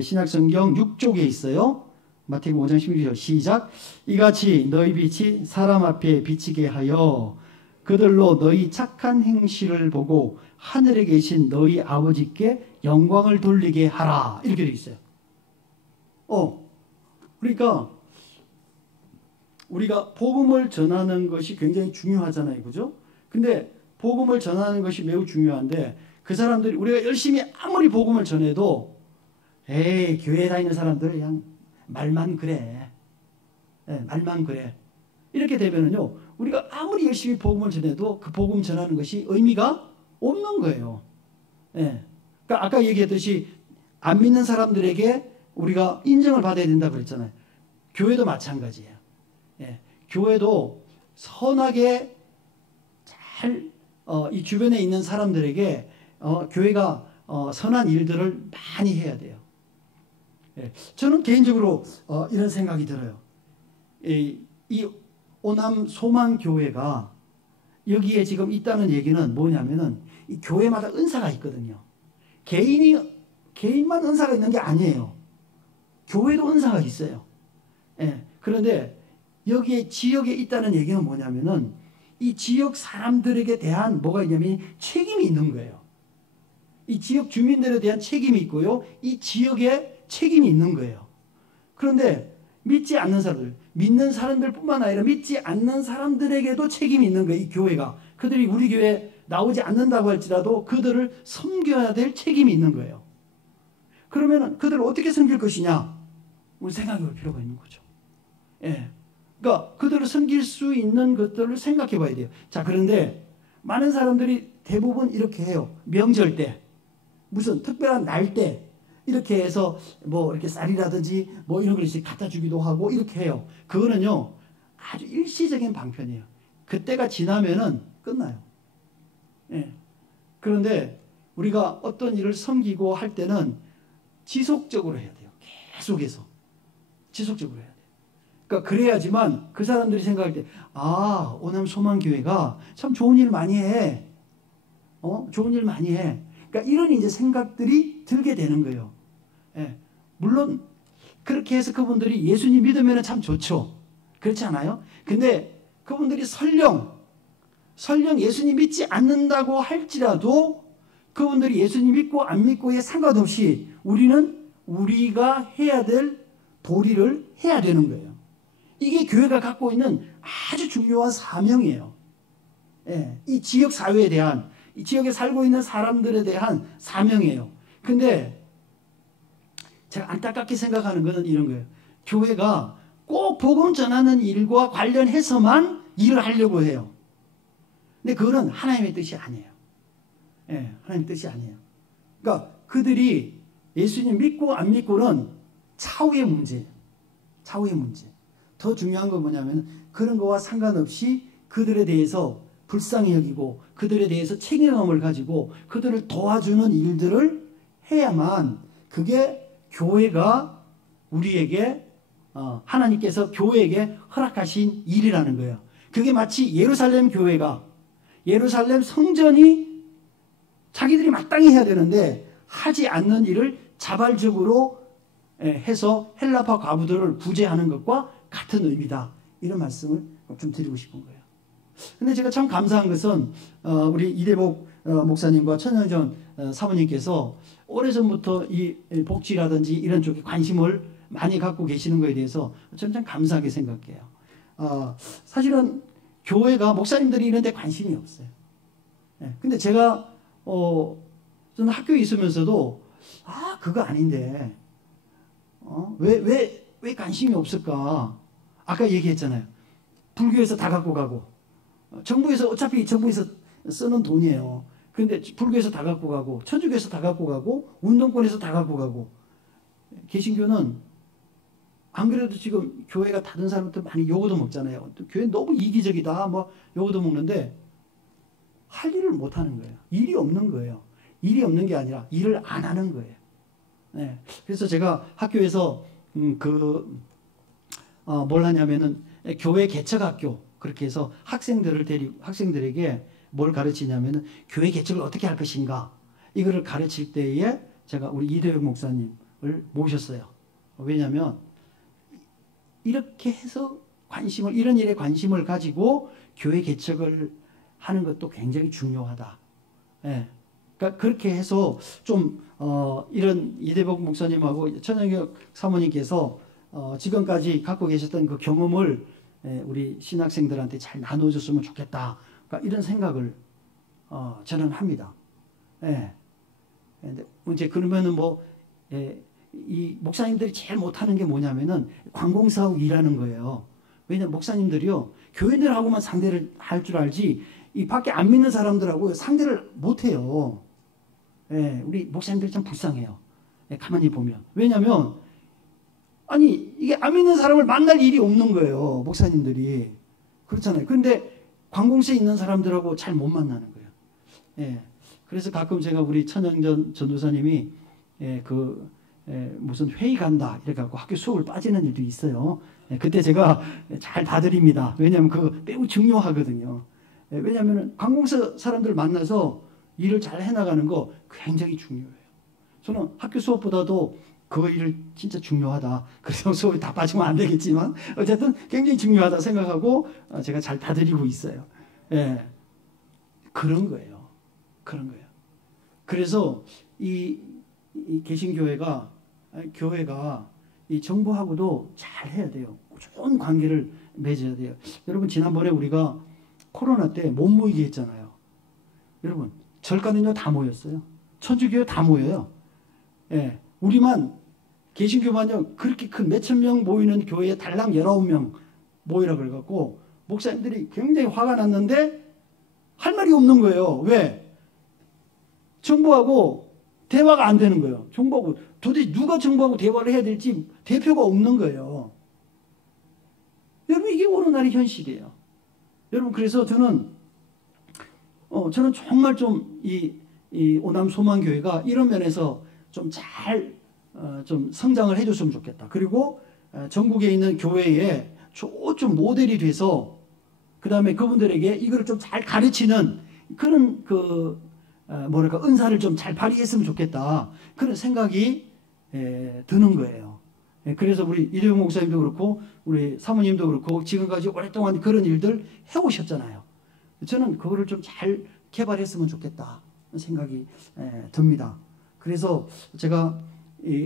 신약성경 6쪽에 있어요. 마태복음 5장 16절 시작. 이같이 너희 빛이 사람 앞에 비치게 하여 그들로 너희 착한 행실을 보고 하늘에 계신 너희 아버지께 영광을 돌리게 하라. 이렇게 되어 있어요. 그러니까 우리가 복음을 전하는 것이 굉장히 중요하잖아요. 그죠? 근데 복음을 전하는 것이 매우 중요한데 그 사람들이 우리가 열심히 아무리 복음을 전해도 에이 교회 다니는 사람들 그냥 말만 그래. 말만 그래. 이렇게 되면은요. 우리가 아무리 열심히 복음을 전해도 그 복음 전하는 것이 의미가 없는 거예요. 그러니까 아까 얘기했듯이 안 믿는 사람들에게 우리가 인정을 받아야 된다고 그랬잖아요. 교회도 마찬가지예요. 교회도 선하게 잘 이 주변에 있는 사람들에게 교회가 선한 일들을 많이 해야 돼요. 저는 개인적으로 이런 생각이 들어요. 이 오남 소망교회가 여기에 지금 있다는 얘기는 뭐냐면은 이 교회마다 은사가 있거든요. 개인만 은사가 있는 게 아니에요. 교회도 은사가 있어요. 그런데 여기에 지역에 있다는 얘기는 뭐냐면은 이 지역 사람들에게 대한 뭐가 있냐면 책임이 있는 거예요. 이 지역 주민들에 대한 책임이 있고요. 이 지역에 책임이 있는 거예요. 그런데 믿지 않는 사람들, 믿는 사람들뿐만 아니라 믿지 않는 사람들에게도 책임이 있는 거예요. 이 교회가. 그들이 우리 교회에 나오지 않는다고 할지라도 그들을 섬겨야 될 책임이 있는 거예요. 그러면 그들을 어떻게 섬길 것이냐? 우리 생각해 볼 필요가 있는 거죠. 그러니까 그들을 섬길 수 있는 것들을 생각해 봐야 돼요. 자, 그런데 많은 사람들이 대부분 이렇게 해요. 명절 때, 무슨 특별한 날 때, 이렇게 해서 뭐 이렇게 쌀이라든지 뭐 이런 걸 이제 갖다 주기도 하고 이렇게 해요. 그거는요, 아주 일시적인 방편이에요. 그때가 지나면은 끝나요. 그런데 우리가 어떤 일을 섬기고 할 때는 지속적으로 해야 돼요. 계속해서. 지속적으로 해야 돼요. 그러니까 그래야지만 그 사람들이 생각할 때, 아, 오남 소망교회가 참 좋은 일 많이 해. 좋은 일 많이 해. 그러니까 이런 이제 생각들이 들게 되는 거예요. 물론 그렇게 해서 그분들이 예수님 믿으면 참 좋죠. 그렇지 않아요? 근데 그분들이 설령 예수님 믿지 않는다고 할지라도 그분들이 예수님 믿고 안 믿고에 상관없이 우리는 우리가 해야 될 도리를 해야 되는 거예요. 이게 교회가 갖고 있는 아주 중요한 사명이에요. 이 지역 사회에 대한, 이 지역에 살고 있는 사람들에 대한 사명이에요. 근데 제가 안타깝게 생각하는 것은 이런 거예요. 교회가 꼭 복음 전하는 일과 관련해서만 일을 하려고 해요. 근데 그거는 하나님의 뜻이 아니에요. 하나님의 뜻이 아니에요. 그러니까 그들이 예수님 믿고 안 믿고는 차후의 문제예요. 차후의 문제. 더 중요한 건 뭐냐면 그런 거와 상관없이 그들에 대해서 불쌍히 여기고 그들에 대해서 책임감을 가지고 그들을 도와주는 일들을 해야만 그게 교회가 우리에게 하나님께서 교회에게 허락하신 일이라는 거예요. 그게 마치 예루살렘 교회가 예루살렘 성전이 자기들이 마땅히 해야 되는데 하지 않는 일을 자발적으로 해서 헬라파 과부들을 구제하는 것과 같은 의미다. 이런 말씀을 좀 드리고 싶은 거예요. 근데 제가 참 감사한 것은 우리 이대복 목사님과 천영전 사모님께서 오래전부터 이 복지라든지 이런 쪽에 관심을 많이 갖고 계시는 것에 대해서 저는 참 감사하게 생각해요. 사실은 교회가 목사님들이 이런 데 관심이 없어요. 근데 제가 저는 학교에 있으면서도 그거 아닌데 왜 관심이 없을까? 아까 얘기했잖아요. 불교에서 다 갖고 가고, 정부에서 어차피 정부에서 쓰는 돈이에요. 그런데 불교에서 다 갖고 가고, 천주교에서 다 갖고 가고, 운동권에서 다 갖고 가고, 개신교는 안 그래도 지금 교회가 다른 사람들 많이 요거도 먹잖아요. 교회 너무 이기적이다, 뭐 요거도 먹는데 할 일을 못 하는 거예요. 일이 없는 거예요. 일이 없는 게 아니라 일을 안 하는 거예요. 네. 그래서 제가 학교에서 뭘 하냐면은 교회 개척학교 그렇게 해서 학생들에게 뭘 가르치냐면은 교회 개척을 어떻게 할 것인가 이거를 가르칠 때에 제가 우리 이대영 목사님을 모셨어요. 왜냐하면 이렇게 해서 이런 일에 관심을 가지고 교회 개척을 하는 것도 굉장히 중요하다. 예. 그러니까 그렇게 해서 좀 이런 이대복 목사님하고 천영혁 사모님께서 지금까지 갖고 계셨던 그 경험을 우리 신학생들한테 잘 나눠줬으면 좋겠다. 그러니까 이런 생각을 저는 합니다. 예. 이제 그러면은 이 목사님들이 제일 못하는 게 뭐냐면은 관공서하고 일하는 거예요. 왜냐면 목사님들이요 교인들하고만 상대를 할 줄 알지 이 밖에 안 믿는 사람들하고 상대를 못해요. 예, 우리 목사님들이 참 불쌍해요. 예, 가만히 보면 왜냐면 아니 이게 안 믿는 사람을 만날 일이 없는 거예요. 목사님들이 그렇잖아요. 그런데 관공서에 있는 사람들하고 잘 못 만나는 거예요. 예, 그래서 가끔 제가 우리 천영전 전도사님이 무슨 회의 간다 이렇게 갖고 학교 수업을 빠지는 일도 있어요. 그때 제가 잘 봐드립니다. 왜냐하면 그거 매우 중요하거든요. 왜냐하면 관공서 사람들 만나서 일을 잘 해나가는 거 굉장히 중요해요. 저는 학교 수업보다도 그 일을 진짜 중요하다. 그래서 수업이 다 빠지면 안 되겠지만 어쨌든 굉장히 중요하다 생각하고 제가 잘 봐드리고 있어요. 예, 그런 거예요. 그런 거예요. 그래서 이 개신교회가 이 정부하고도 잘 해야 돼요. 좋은 관계를 맺어야 돼요. 여러분 지난번에 우리가 코로나 때 못 모이게 했잖아요. 여러분 절간은요 다 모였어요. 천주교 다 모여요. 예, 우리만 개신교만요 그렇게 큰 몇천 명 모이는 교회에 달랑 19명 모이라 그래갖고 목사님들이 굉장히 화가 났는데 할 말이 없는 거예요. 왜? 정부하고 대화가 안 되는 거예요. 정부하고 도대체 누가 정부하고 대화를 해야 될지 대표가 없는 거예요. 여러분 이게 오늘날의 현실이에요. 여러분 그래서 저는 정말 좀 이 오남 소망교회가 이런 면에서 좀 잘 좀 성장을 해줬으면 좋겠다. 그리고 전국에 있는 교회에 좀 모델이 돼서 그 다음에 그분들에게 이거를 좀 잘 가르치는 그런 은사를 좀 잘 발휘했으면 좋겠다. 그런 생각이 드는 거예요. 그래서 우리 이대용 목사님도 그렇고 우리 사모님도 그렇고 지금까지 오랫동안 그런 일들 해오셨잖아요. 저는 그거를 좀 잘 개발했으면 좋겠다 생각이 듭니다. 그래서 제가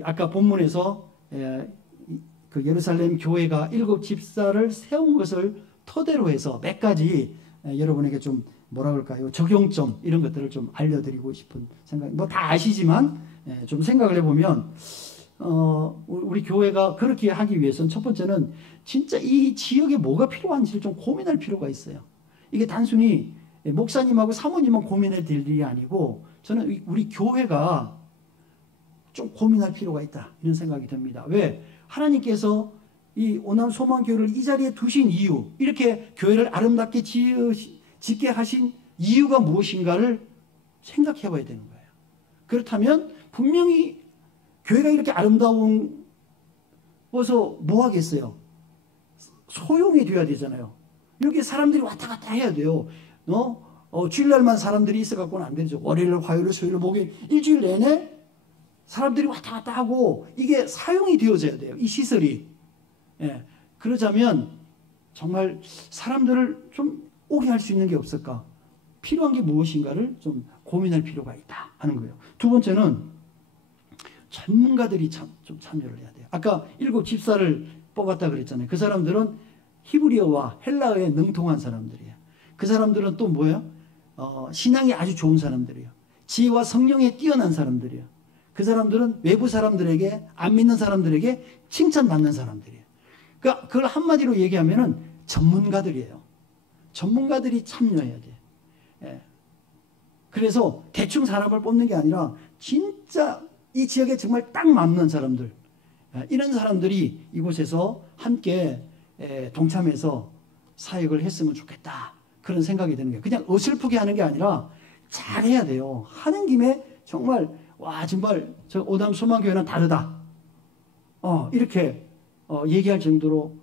아까 본문에서 그 예루살렘 교회가 7 집사를 세운 것을 토대로 해서 몇 가지 여러분에게 좀 뭐라 그럴까요? 적용점 이런 것들을 좀 알려드리고 싶은 생각. 뭐 다 아시지만 좀 생각을 해보면 우리 교회가 그렇게 하기 위해서는 첫 번째는 진짜 이 지역에 뭐가 필요한지를 좀 고민할 필요가 있어요. 이게 단순히 목사님하고 사모님만 고민해야 될 일이 아니고 저는 우리 교회가 좀 고민할 필요가 있다 이런 생각이 듭니다. 왜? 하나님께서 이 오남 소망교회를 이 자리에 두신 이유 이렇게 교회를 아름답게 짓게 하신 이유가 무엇인가를 생각해 봐야 되는 거예요. 그렇다면 분명히 교회가 이렇게 아름다운 것서 뭐 하겠어요? 소용이 돼야 되잖아요. 여기 사람들이 왔다 갔다 해야 돼요. 주일날만 사람들이 있어갖고는 안 되죠. 월요일, 화요일, 수요일, 목요일 일주일 내내 사람들이 왔다 갔다 하고 이게 사용이 되어져야 돼요. 이 시설이. 예. 그러자면 정말 사람들을 좀 오게 할 수 있는 게 없을까? 필요한 게 무엇인가를 좀 고민할 필요가 있다 하는 거예요. 두 번째는 전문가들이 좀 참여를 해야 돼요. 아까 7 집사를 뽑았다 그랬잖아요. 그 사람들은 히브리어와 헬라어에 능통한 사람들이에요. 그 사람들은 또 뭐예요? 신앙이 아주 좋은 사람들이에요. 지혜와 성령에 뛰어난 사람들이에요. 그 사람들은 외부 사람들에게, 안 믿는 사람들에게 칭찬받는 사람들이에요. 그러니까 그걸 한마디로 얘기하면은 전문가들이에요. 전문가들이 참여해야 돼. 예. 그래서 대충 사람을 뽑는 게 아니라 진짜 이 지역에 정말 딱 맞는 사람들, 이런 사람들이 이곳에서 함께 동참해서 사역을 했으면 좋겠다. 그런 생각이 드는 거예요. 그냥 어설프게 하는 게 아니라 잘해야 돼요. 하는 김에 정말 와 정말 저 오담 소망교회는 다르다. 이렇게 얘기할 정도로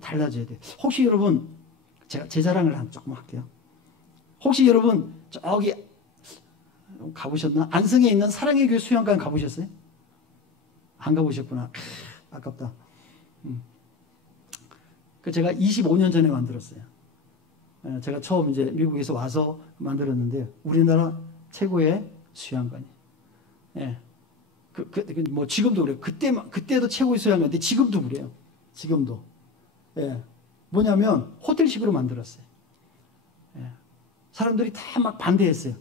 달라져야 돼요. 혹시 여러분 제가 제 자랑을 조금 할게요. 혹시 여러분 저기 가보셨나? 안성에 있는 사랑의 교회 수양관 가보셨어요? 안 가보셨구나. 아깝다. 그 제가 25년 전에 만들었어요. 제가 처음 이제 미국에서 와서 만들었는데 우리나라 최고의 수양관이. 예. 뭐 지금도 그래요. 그때도 최고의 수양관인데 지금도 그래요. 지금도. 예. 뭐냐면 호텔식으로 만들었어요. 예. 사람들이 다 막 반대했어요.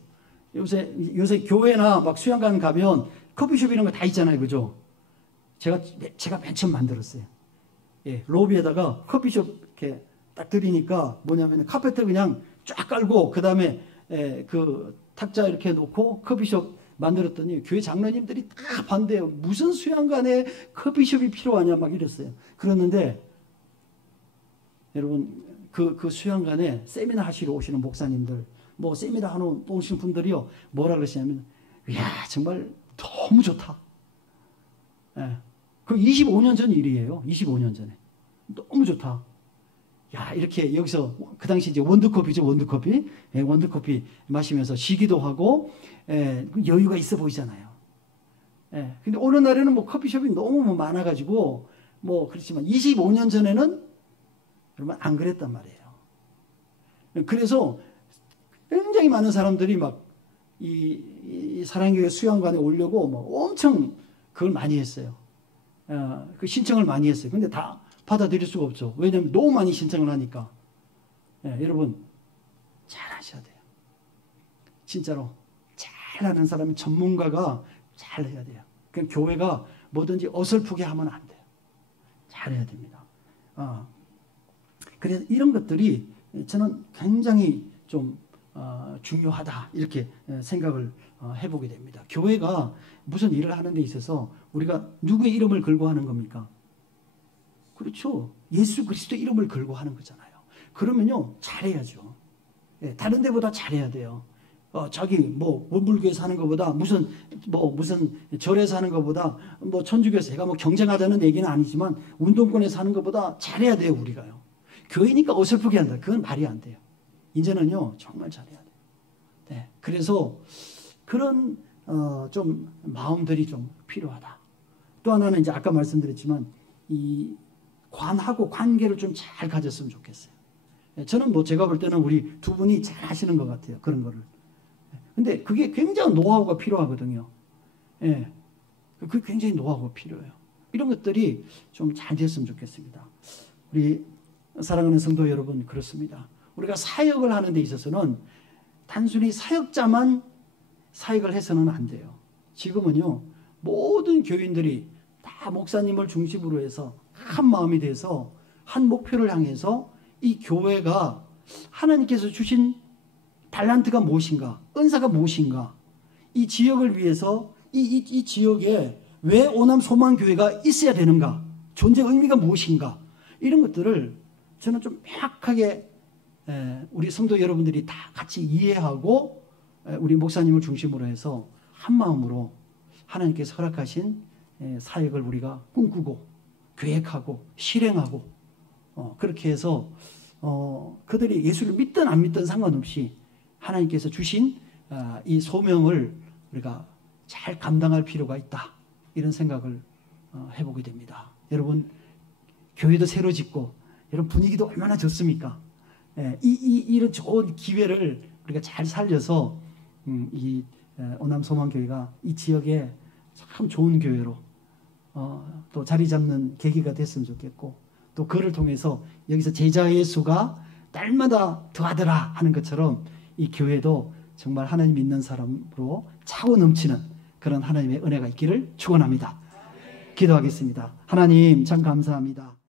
요새 교회나 막 수양관 가면 커피숍 이런 거 다 있잖아요. 그죠? 제가 맨 처음 만들었어요. 예, 로비에다가 커피숍 이렇게 딱 들이니까 뭐냐면 카페트 그냥 쫙 깔고 그 다음에 그 탁자 이렇게 놓고 커피숍 만들었더니 교회 장로님들이 다 반대해요. 무슨 수양관에 커피숍이 필요하냐 막 이랬어요. 그랬는데 여러분 그 수양관에 세미나 하시러 오시는 목사님들 뭐 세미나 하러 오시는 분들이요 뭐라 그러시냐면 이야 정말 너무 좋다. 예. 그 25년 전 일이에요. 25년 전에. 너무 좋다. 야, 이렇게 여기서 그 당시 이제 원두커피죠, 원두커피. 예, 원두커피 마시면서 쉬기도 하고, 여유가 있어 보이잖아요. 예. 근데 어느 날에는 뭐 커피숍이 너무 뭐 많아가지고, 뭐 그렇지만 25년 전에는 여러분 안 그랬단 말이에요. 그래서 굉장히 많은 사람들이 막 이 사랑교회 수양관에 오려고 뭐 엄청 그걸 많이 했어요. 그 신청을 많이 했어요. 근데 다 받아들일 수가 없죠. 왜냐하면 너무 많이 신청을 하니까. 여러분 잘 하셔야 돼요. 진짜로 잘하는 사람이 전문가가 잘 해야 돼요. 그러니까 교회가 뭐든지 어설프게 하면 안 돼요. 잘해야 됩니다. 그래서 이런 것들이 저는 굉장히 좀 중요하다 이렇게 생각을 해보게 됩니다. 교회가 무슨 일을 하는 데 있어서 우리가 누구의 이름을 걸고 하는 겁니까? 그렇죠. 예수 그리스도 이름을 걸고 하는 거잖아요. 그러면요 잘해야죠. 다른 데보다 잘해야 돼요. 저기 뭐 원불교에서 하는 것보다 무슨 절에서 하는 것보다 뭐 천주교에서 제가 뭐 경쟁하자는 얘기는 아니지만 운동권에서 하는 것보다 잘해야 돼요 우리가요. 교회니까 어설프게 한다. 그건 말이 안 돼요. 이제는요 정말 잘해야 돼요. 네, 그래서 그런 좀 마음들이 좀 필요하다. 또 하나는 이제 아까 말씀드렸지만 이 관하고 관계를 좀 잘 가졌으면 좋겠어요. 저는 뭐 제가 볼 때는 우리 두 분이 잘 하시는 것 같아요. 그런 거를. 근데 그게 굉장히 노하우가 필요하거든요. 예. 그게 굉장히 노하우가 필요해요. 이런 것들이 좀 잘 됐으면 좋겠습니다. 우리 사랑하는 성도 여러분 그렇습니다. 우리가 사역을 하는 데 있어서는 단순히 사역자만 사역을 해서는 안 돼요. 지금은요 모든 교인들이 다 목사님을 중심으로 해서 한 마음이 돼서 한 목표를 향해서 이 교회가 하나님께서 주신 달란트가 무엇인가, 은사가 무엇인가, 이 지역을 위해서 이 지역에 왜 오남 소망교회가 있어야 되는가, 존재 의미가 무엇인가, 이런 것들을 저는 좀 명확하게 우리 성도 여러분들이 다 같이 이해하고 우리 목사님을 중심으로 해서 한 마음으로 하나님께서 허락하신 사역을 우리가 꿈꾸고 계획하고 실행하고 그렇게 해서 그들이 예수를 믿든 안 믿든 상관없이 하나님께서 주신 이 소명을 우리가 잘 감당할 필요가 있다. 이런 생각을 해보게 됩니다. 여러분 교회도 새로 짓고 여러분 분위기도 얼마나 좋습니까? 이런 좋은 기회를 우리가 잘 살려서 이 오남소망교회가 이 지역에 참 좋은 교회로 또 자리 잡는 계기가 됐으면 좋겠고 또 그를 통해서 여기서 제자의 수가 날마다 더하더라 하는 것처럼 이 교회도 정말 하나님 믿는 사람으로 차고 넘치는 그런 하나님의 은혜가 있기를 축원합니다. 기도하겠습니다. 하나님 참 감사합니다.